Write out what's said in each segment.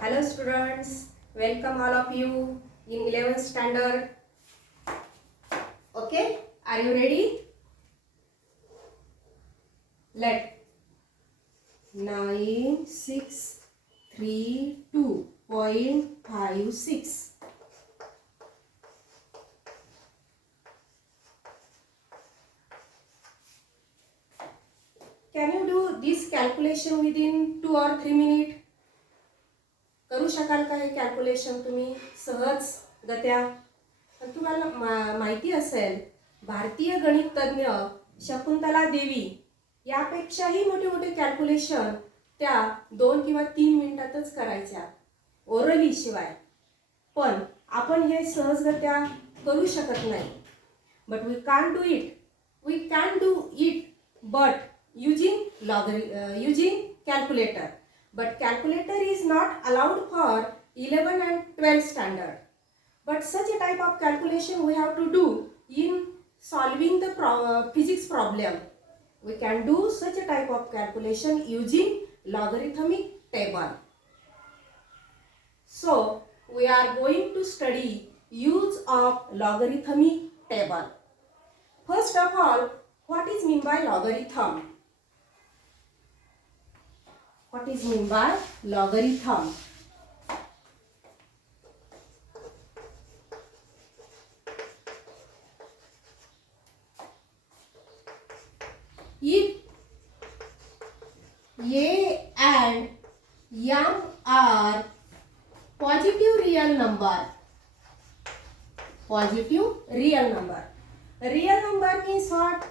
Hello students, welcome all of you in 11th standard. Okay, are you ready? Let 9632.56. Can you do this calculation within 2 or 3 minutes? करू शकाल का हे calculation तुम्ही सहज गत्या? तुम्हाला माहिती असेल भारतीय गणित तज्ञ शकुंतला देवी यापेक्षाही मोठे मोठे कॅल्क्युलेशन त्या 2 किंवा 3 मिनिटातच करायच्या ओरली शिवाय. पण आपण हे सहजगत्या करू शकत नाही. But we can do it. We can do it but using calculator. But calculator is not allowed for 11 and 12 standard. But such a type of calculation we have to do in solving the physics problem. We can do such a type of calculation using logarithmic table. So we are going to study use of logarithmic table. First of all, what is mean by logarithm? What is mean by logarithm? If a and m are positive real number, real number means what?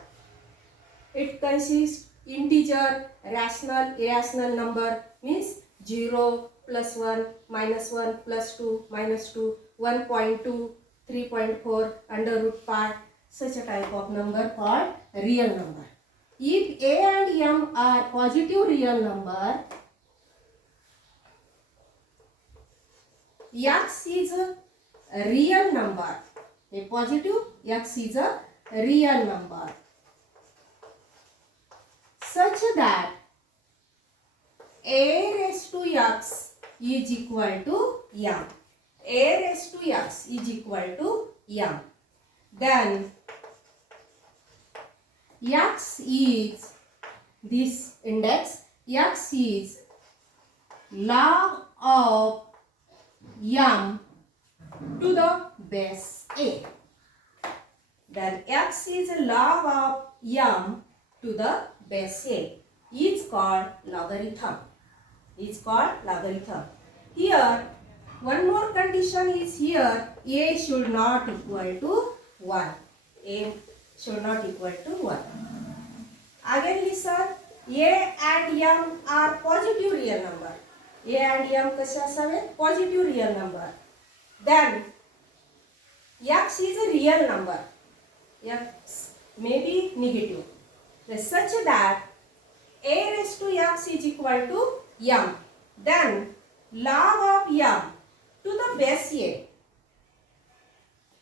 It consists integer, rational, irrational number means 0, +1, -1, +2, -2, 1.2, 3.4, √pi, such a type of number called real number. If a and m are positive real number, x is a real number. A positive x is a real number such that a raised to x is equal to m. A raised to x is equal to m. Then x is this index. X is log of m to the base a. Then x is log of m to the base a is called logarithm. Here one more condition is here. A should not equal to 1. A should not equal to 1. Again listen. A and m are positive real number. A and m कसे असावे? Positive real number. Then x is a real number. X may be negative. Such that a raised to x is equal to m. Then log of m to the base a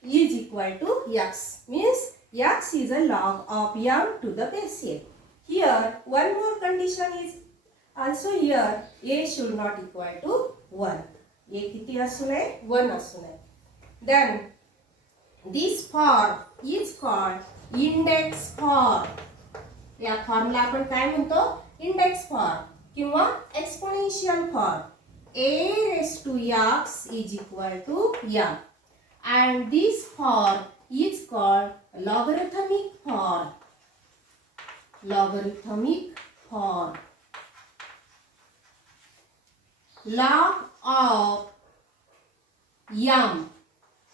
is equal to x. Means x is a log of m to the base a. Here one more condition is also here. A should not equal to 1. A किती असू नये? 1 असू नये. Then this form is called index form. या फॉर्मला आपण काय म्हणतो? Index form किंवा exponential form. a raised to x is equal to m and this form is called logarithmic form. Log of m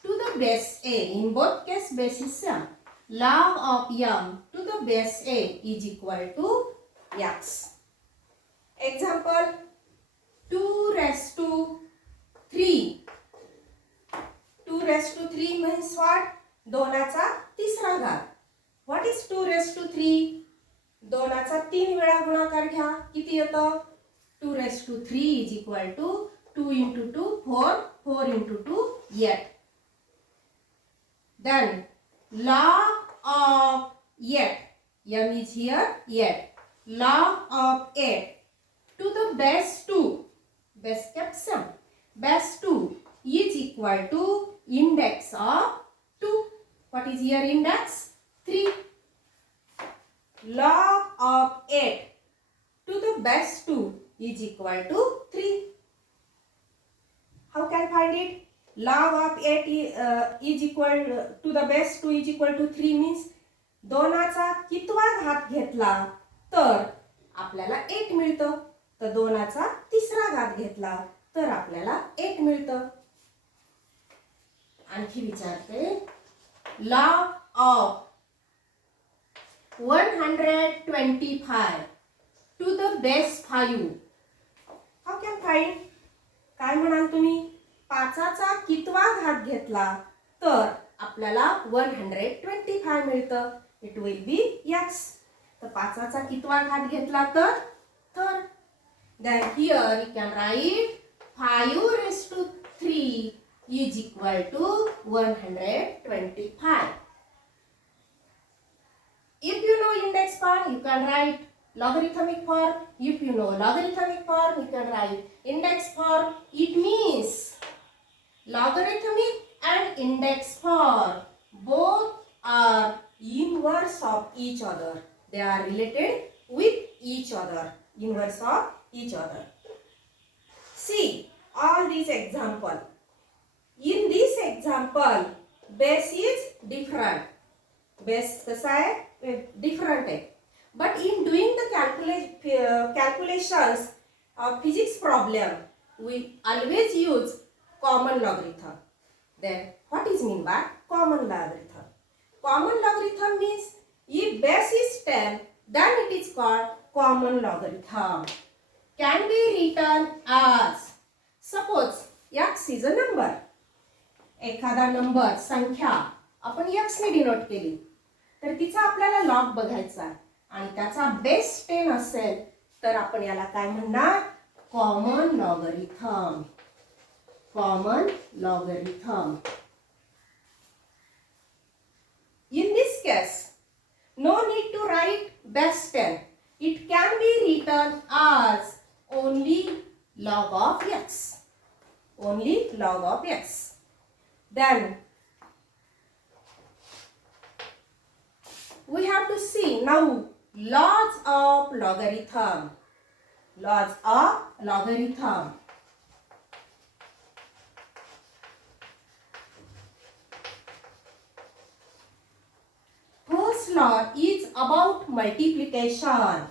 to the base a. In both case base is m. Log of m to the base a is equal to x. Example 2 raised to 3. 2 raised to 3 means what? 2चा तिसरा घात. What is 2 raised to 3? 2चा 3 वेळा गुणाकार घ्या. किती येतं? 2 raised to 3 is equal to 2 into 2 4, 4 into 2 8. Then log of 8, m is here 8. Log of 8 to the base 2, base kept sum. base 2 is equal to index of 2. What is here index? 3. Log of 8 to the base 2 is equal to 3. How can find it? Log of 8 is equal to the base 2 is equal to 3 means 2चा कितवा घात घेतला तर आपल्याला 8 मिळतं. तर 2चा तिसरा घात घेतला तर आपल्याला 8 मिळतं. आणखी विचारते log of 125 to the base 5. How can find? काय म्हणाल तुम्ही? 5चा कितवा घात घेतला तर आपल्याला 125 मिळतं. It will be x. तर 5चा कितवा घात घेतला तर third. Then here you can write 5 raised to 3 is equal to 125. If you know index form, you can write logarithmic form. If you know logarithmic form, you can write index form. It means logarithmic and index form both are inverse of each other. They are related with each other. Inverse of each other. See all these example. In this example, base is different. Base कसा आहे? Different आहे. But in doing the calculations of physics problem, we always use common logarithm. Then what is mean by common logarithm? Common logarithm means if base is 10, then it is called common logarithm. Can be written as, suppose x is a number. एखादा number संख्या आपण x ने denote केली तर तिचा आपल्याला log बघायचा आणि त्याचा बेस 10 असेल तर आपण याला काय म्हणणार? Common logarithm. Common logarithm. In this case, no need to write base 10. It can be written as only log of x. Only log of x. Then we have to see now laws of logarithm. Laws of logarithm. First law is about multiplication.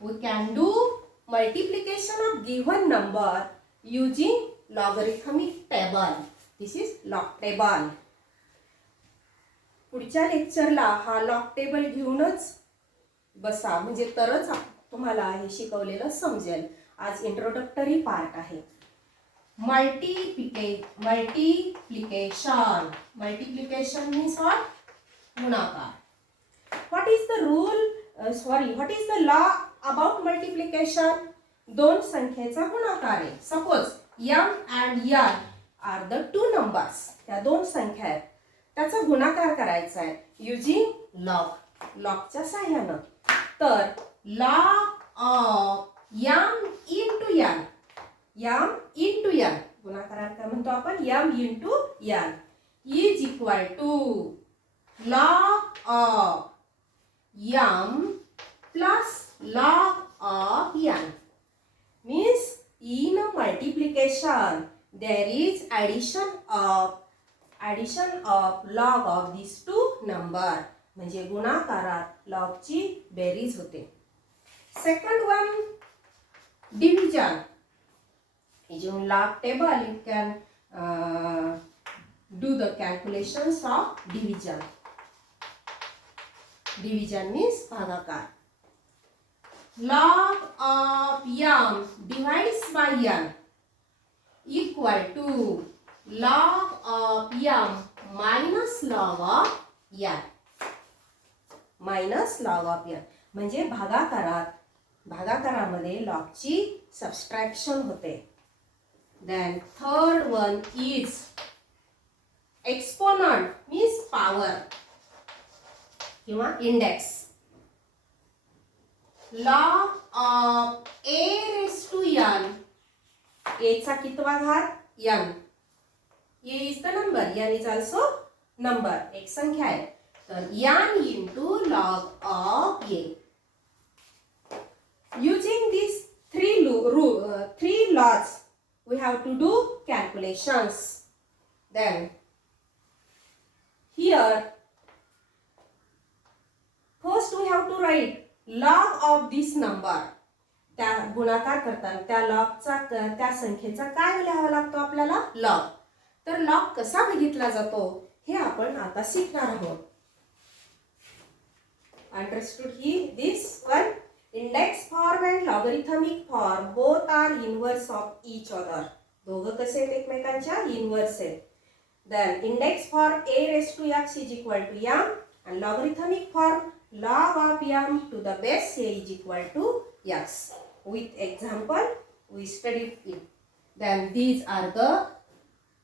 We can do multiplication of given number using logarithmic table. This is log table. पुढच्या लेक्चरला हा log table घेऊनच बसा म्हणजे तरच तुम्हाला हे शिकवलेलं समजेल. आज इंट्रोडक्टरी पार्ट आहे. मल्टिप्लिकेशन. Multiplication means what? गुणाकार. What is the rule? What is the law about multiplication? दोन संख्येचा गुणाकार आहे. Suppose m and n are the two numbers. त्या दोन संख्या आहेत त्याचा गुणाकार करायचा आहे युजिंग लॉग. लॉगच्या सहाय्यानं. तर log of m into n. m into n गुणाकारात काय म्हणतो आपण? m into n is equal to log of m plus log of n. Means in a multiplication there is addition of log of these two number. म्हणजे गुणाकारात लॉगची berries होते. Second one, division. Using log table you can do the calculations of division. Division means भागाकार. Log of m divides by n equal to log of m minus log of n. Minus log of n म्हणजे भागाकारामध्ये लॉगची subtraction होते. Then third one is exponent means power किंवा index. Log of a raised to n. a चा कितवा घात? n. A is the number, n is also number, एक संख्या आहे. तर n into log of a. Using these three laws, we have to do calculations. Then here first we have to write log of this number. त्या गुणाकार करताना त्या लॉगचा त्या संख्येचा काय लिहावा लागतो आपल्याला? लॉग. तर लॉग कसा बघितला जातो हे आपण आता शिकणार आहोत. अंडरस्टूड ही this one? Index form and logarithmic form both are inverse of each other. दोघं कसे आहेत? एकमेकांच्या इनवर्स आहेत. Then index form a raised to x is equal to m and logarithmic form log of m to the base a is equal to x. With example we studied it. Then these are the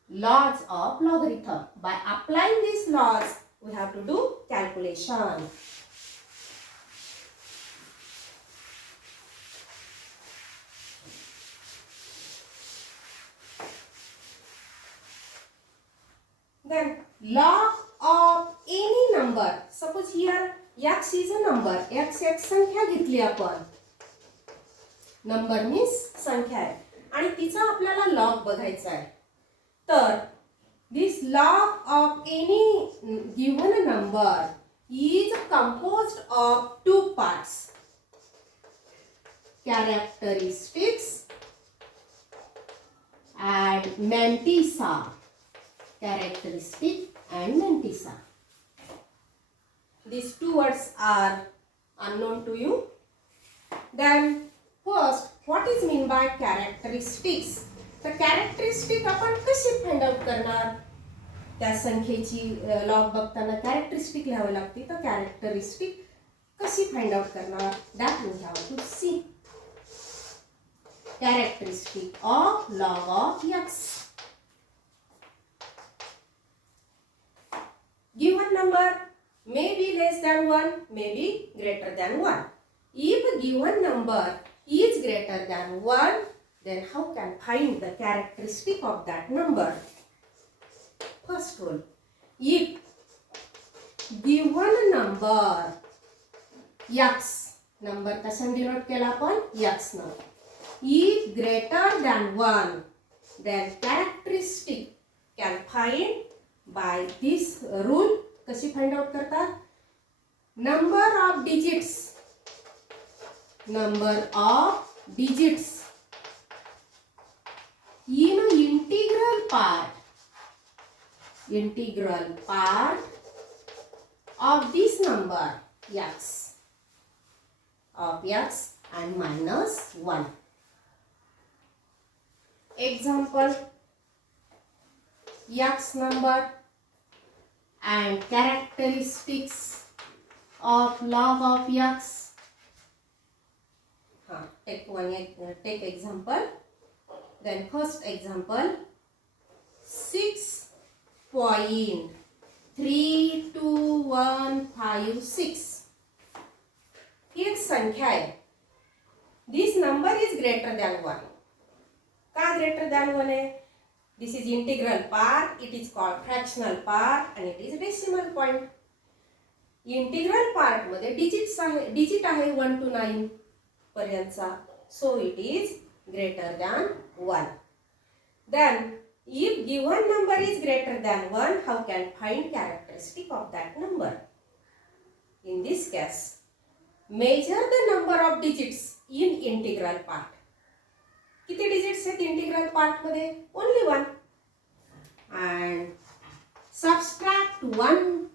laws of logarithm. By applying these laws we have to do calculation. Then log of any number. Suppose here x is a number. x एक संख्या घेतली आपण. Number means संख्या आहे आणि तिचा आपल्याला log बघायचा आहे. तर this log of any given number is composed of two parts, characteristics and mantissa. Characteristic and mantissa. These two words are unknown to you. Then first, what is mean by characteristics? The characteristic आपण कशी find out करणार? त्या संख्येची log बघताना characteristic लिहावी लागते. तर characteristic कशी find out करणार? That we have to see. Characteristic of log of x. Given number may be less than 1, may be greater than 1. If given number is greater than 1, then how can find the characteristic of that number? First rule, if given number x, number कशाने denote केला आपण? x न. If greater than 1, then characteristic can find by this rule. कशी find out करतात? Number of digits. Number of digits in integral part of this number x of x and minus 1. Example, x number and characteristics of log of x. Take example. Then first example, 6.32156. ही एक संख्या आहे. This number is greater than 1. का greater than 1 आहे? This is integral part, it is called fractional part and it is decimal point. Integral part मध्ये digit आहे 1 to 9 पर्यंतचा. So it is greater than 1. Then if given number is greater than 1, how can find characteristic of that number? In this case, measure the number of digits in integral part. किती digits आहेत integral part मध्ये? Only 1. And subtract 1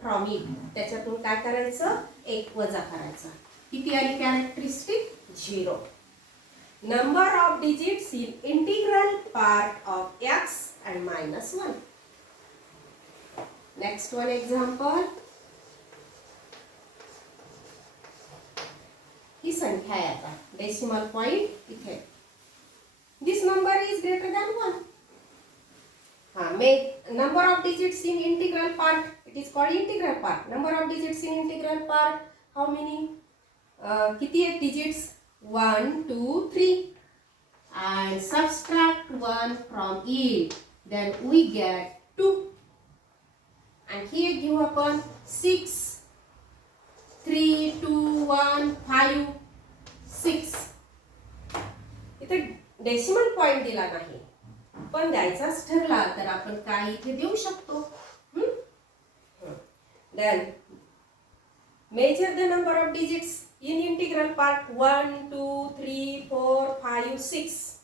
from it. त्याच्यातून काय करायचं? 1 वजा करायचा. किती आली characteristic? 0. Number of digits in integral part of x and minus 1. Next one example. ही संख्या आहे आता. डेसिमल पॉइंट इथे. This number is greater than 1. Number of digits in integral part. It is called integral part. Number of digits in integral part. How many? किती आहेत digits? 1, 2, 3. And subtract 1 from it, then we get 2. And here give upon 6, 3, 2, 1, 5, 6. इथे decimal point दिला नाही, पण द्यायचाच ठरला तर आपण काय इथे देऊ शकतो. Then measure the number of digits in integral part 1, 2, 3, 4, 5, 6.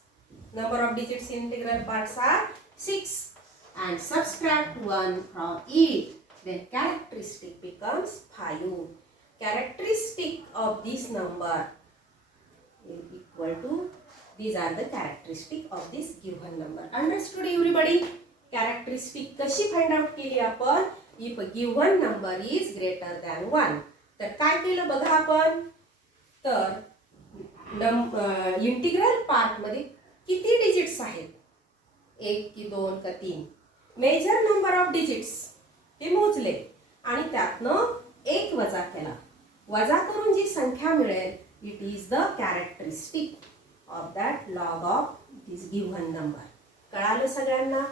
Number of digits in integral parts are 6 and subtract 1 from it. Then characteristic becomes 5. Characteristic of this number will equal to, these are the characteristic of this given number. Understood everybody? Characteristic कशी find out केली आपण? If a given number is greater than 1. तर काय केलं बघा आपण? तर integral part मध्ये किती डिजिट्स आहेत? 1 की 2 का 3? मेजर नंबर ऑफ डिजिट्स हे मोजले आणि त्यातनं 1 वजा केला. वजा करून जी संख्या मिळेल, it is the characteristic of that log of this given number. कळालं सगळ्यांना?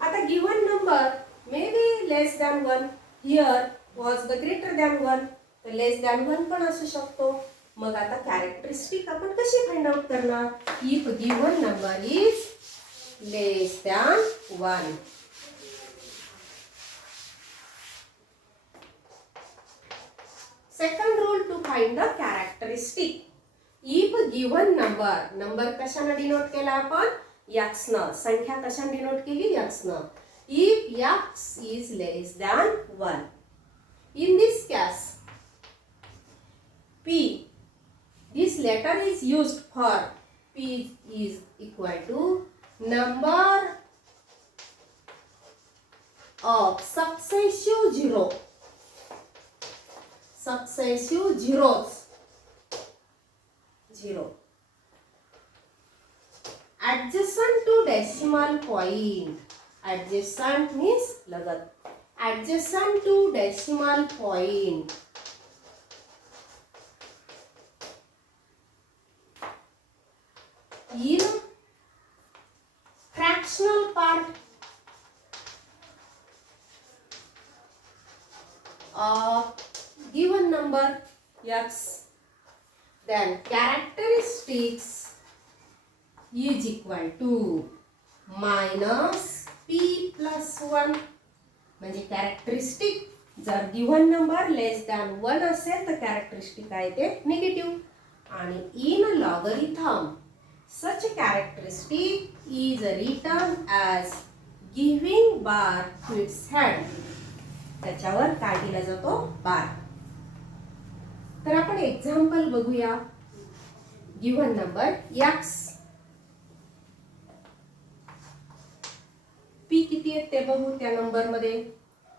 आता given number may be less than 1, here was the greater than 1, तर लेस दॅन 1 पण असू शकतो. मग आता कॅरेक्टरिस्टिक आपण कशी फाइंड आउट करणार? If given number is less than 1. Second rule to find the characteristic. If given number कशाने denote केला आपण? x न. संख्या कशाने डिनोट केली? x न. If x is less than 1. In this case, p, this letter is used for p is equal to number of successive zeros. 0 adjacent to decimal point. Adjacent means lagat. Adjacent to decimal point. In fractional part of given number x, then characteristics is equal to minus p plus 1. म्हणजे characteristic जर given number less than 1 असेल तर characteristic काय ते negative. आणि इन logarithm such characteristic is written as giving bar to its head. त्याच्यावर काय दिला जातो? बार. तर आपण एक्झाम्पल बघूया. गिव्हन नंबर x, p किती आहेत ते बघू त्या नंबर मध्ये.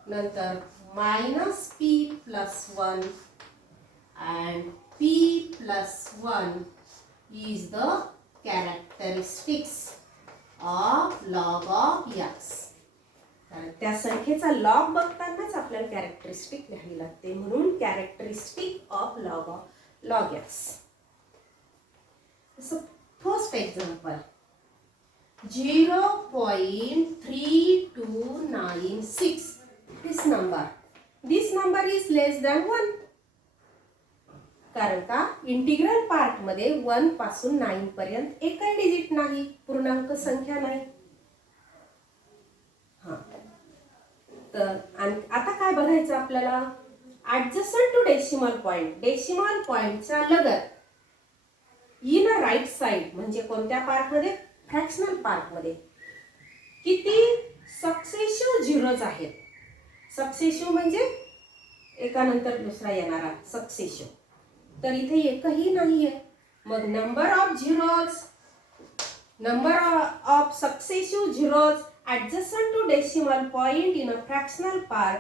नंतर minus p plus 1 and p plus 1 is the characteristics of log of x. त्या संख्येचा लॉग बघतानाच आपल्याला कॅरेक्टरिस्टिक लिहावी लागते, म्हणून characteristic of log x. So first example 0.3296. This number is less than 1. कारण का इंटिग्रल पार्ट मध्ये 1 पासून 9 पर्यंत एकही डिजिट नाही, पूर्णांक संख्या नाही. तर आता काय बघायचं आपल्याला? Adjacent to decimal point. Decimal पॉइंटच्या लगत इन अ राईट साइड म्हणजे कोणत्या पार्ट मध्ये? फ्रॅक्शनल पार्ट मध्ये किती सक्सेसिव्ह झिरोज आहेत? सक्सेसिव्ह म्हणजे एकानंतर दुसरा येणारा सक्सेसिव्ह. तर इथे एकही नाहीये. मग number of successive zeros adjacent to decimal point in a fractional part,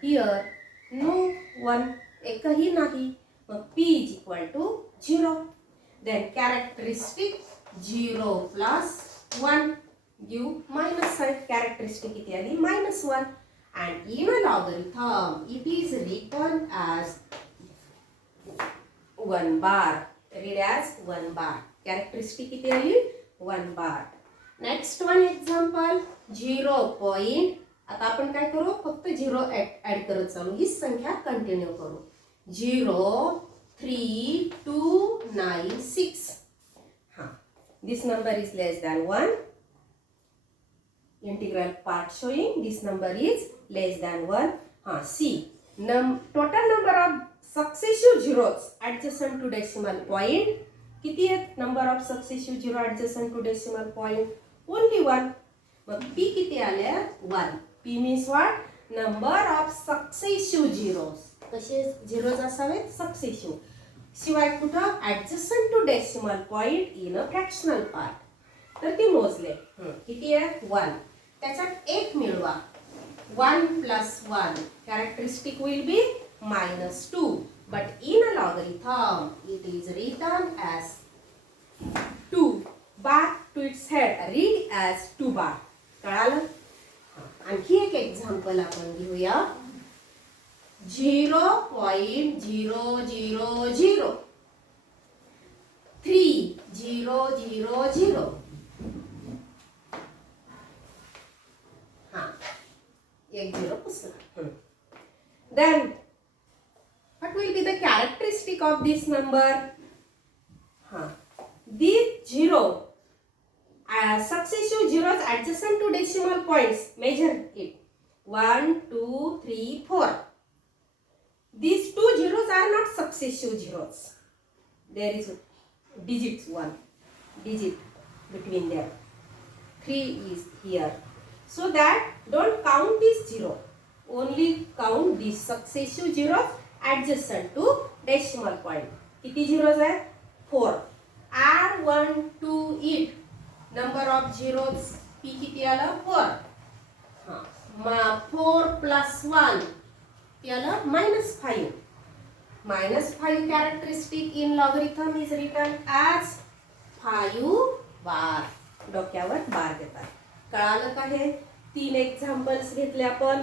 here no 1, एकही नाही. मग p is equal to 0. then characteristic 0 plus 1 give minus sign. characteristic किती आली? -1. and in a logarithm it is written as 1 bar. read as 1 bar. characteristic किती आली? 1 bar. Next one example 0. आता आपण काय करू, फक्त 0 ऍड करत चालू, ही संख्या कंटिन्यू करू. 0 3 2 9 6. This number is less than 1. Integral part showing this number is less than 1. C. Total number of successive zeros adjacent to decimal point. किती आहेत number of successive zero adjacent to decimal point? Only 1. Mug P किती आल्या? 1. P means what? Number of successive zeros. कसे zeros असावेत? Successive. शिवाय कुठं adjacent to decimal point in a fractional part. तर ते मोजले. किती आहे? 1. त्याच्यात एक मिळवा. 1 plus 1 characteristic will be -2. But in a logarithm it is written as 2 bar to its head. Read as 2 bar. कळालं? आणखी एक एक्झाम्पल आपण घेऊया. 0.000 3000. एक 0 पुसला. Then what will be the characteristic of this number? These zero successive zeros adjacent to decimal points. Measure it. 1 2 3 4. These two zeros are not successive zeros. There is digits, 1 digit between them. 3 is here. So that don't count this zero. Only count these successive zeros adjacent to decimal point. किती zeros आहे? 4. Add 1 to it. Number of zeros P किती आला? 4. 4 plus 1 किती आला? -5. -5 characteristic in logarithm is written as 5 bar. डोक्यावर बार देतात. कळालं का हे? 3 एक्झाम्पल्स घेतले आपण.